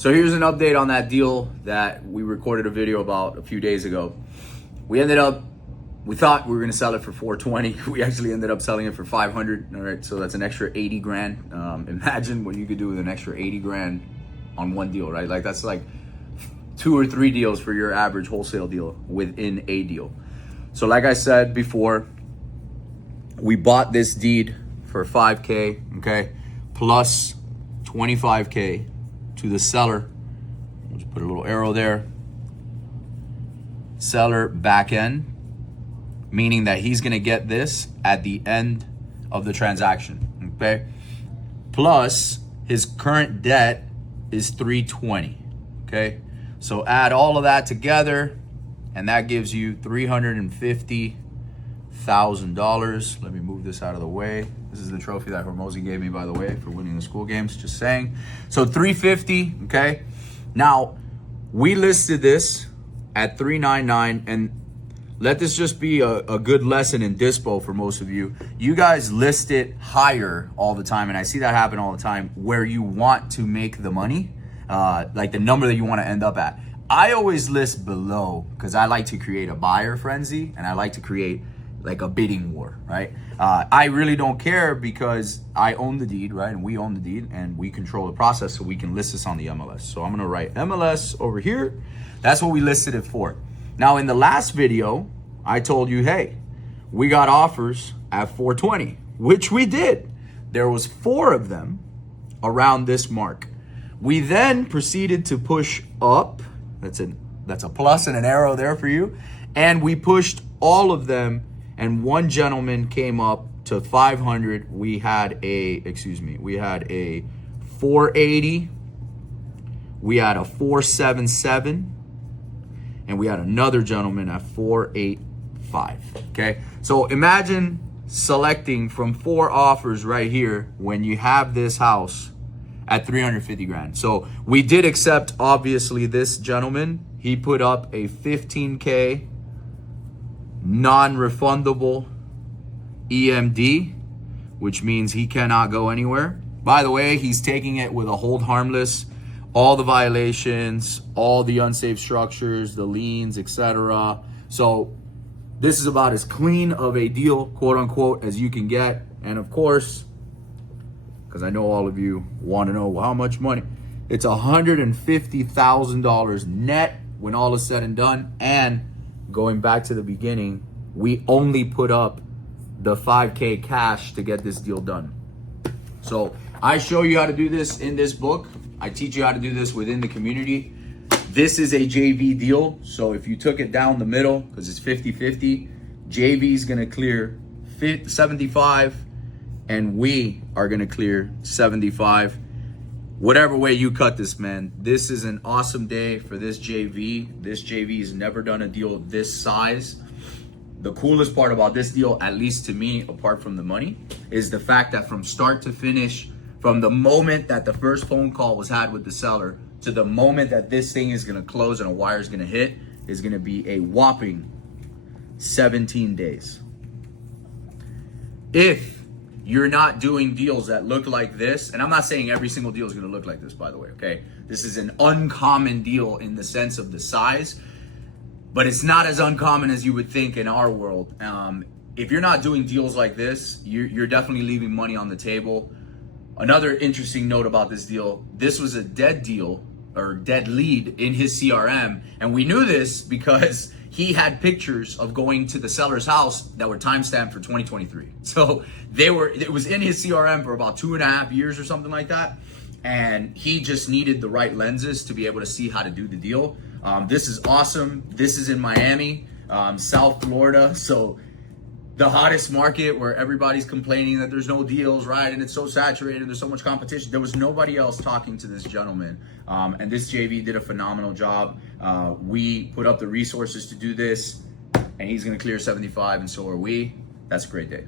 So here's an update on that deal that we recorded a video about a few days ago. We thought we were gonna sell it for 420. We actually ended up selling it for 500. All right, so that's an extra 80 grand. Imagine what you could do with an extra 80 grand on one deal, right? Like that's like 2 or 3 deals for your average wholesale deal within a deal. So like I said before, we bought this deed for 5K, okay, plus 25K to the seller. We'll just put a little arrow there. Seller back end, meaning that he's gonna get this at the end of the transaction, okay? Plus his current debt is 320, okay? So add all of that together and that gives you $350,000. Let me move this out of the way. This is the trophy that Hormozy gave me, by the way, for winning the school games, just saying. So 350, okay? Now, we listed this at 399, and let this just be a good lesson in dispo for most of you. You guys list it higher all the time, and I see that happen all the time, where you want to make the money, like the number that you want to end up at. I always list below because I like to create a buyer frenzy and I like to create like a bidding war, right? I really don't care because I own the deed, right? And we own the deed and we control the process, so we can list this on the MLS. So I'm gonna write MLS over here. That's what we listed it for. Now in the last video, I told you, hey, we got offers at 420, which we did. There was 4 of them around this mark. We then proceeded to push up. That's a plus and an arrow there for you. And we pushed all of them, and one gentleman came up to 500. We had a 480. We had a 477. And we had another gentleman at 485, okay? So imagine selecting from 4 offers right here when you have this house at 350 grand. So we did accept, obviously, this gentleman. He put up a 15K non-refundable EMD, which means he cannot go anywhere. By the way, he's taking it with a hold harmless, all the violations, all the unsafe structures, the liens, etc. So this is about as clean of a deal, quote unquote, as you can get. And of course, because I know all of you want to know how much money. It's $150,000 net when all is said and done. And going back to the beginning, we only put up the 5K cash to get this deal done. So I show you how to do this in this book. I teach you how to do this within the community. This is a JV deal. So if you took it down the middle, because it's 50-50, JV is going to clear 75 and we are going to clear 75. Whatever way you cut this, man, this is an awesome day for this JV. This JV has never done a deal this size. The coolest part about this deal, at least to me, apart from the money, is the fact that from start to finish, from the moment that the first phone call was had with the seller to the moment that this thing is gonna close and a wire is gonna hit, is gonna be a whopping 17 days. If you're not doing deals that look like this, and I'm not saying every single deal is gonna look like this, by the way, okay? This is an uncommon deal in the sense of the size, but it's not as uncommon as you would think in our world. If you're not doing deals like this, you're definitely leaving money on the table. Another interesting note about this deal, this was a dead deal or dead lead in his CRM. And we knew this because he had pictures of going to the seller's house that were timestamped for 2023. So it was in his CRM for about 2.5 years or something like that. And he just needed the right lenses to be able to see how to do the deal. This is awesome. This is in Miami, South Florida. So the hottest market where everybody's complaining that there's no deals, right? And it's so saturated, there's so much competition. There was nobody else talking to this gentleman. And this JV did a phenomenal job. We put up the resources to do this, and he's gonna clear 75, and so are we. That's a great day.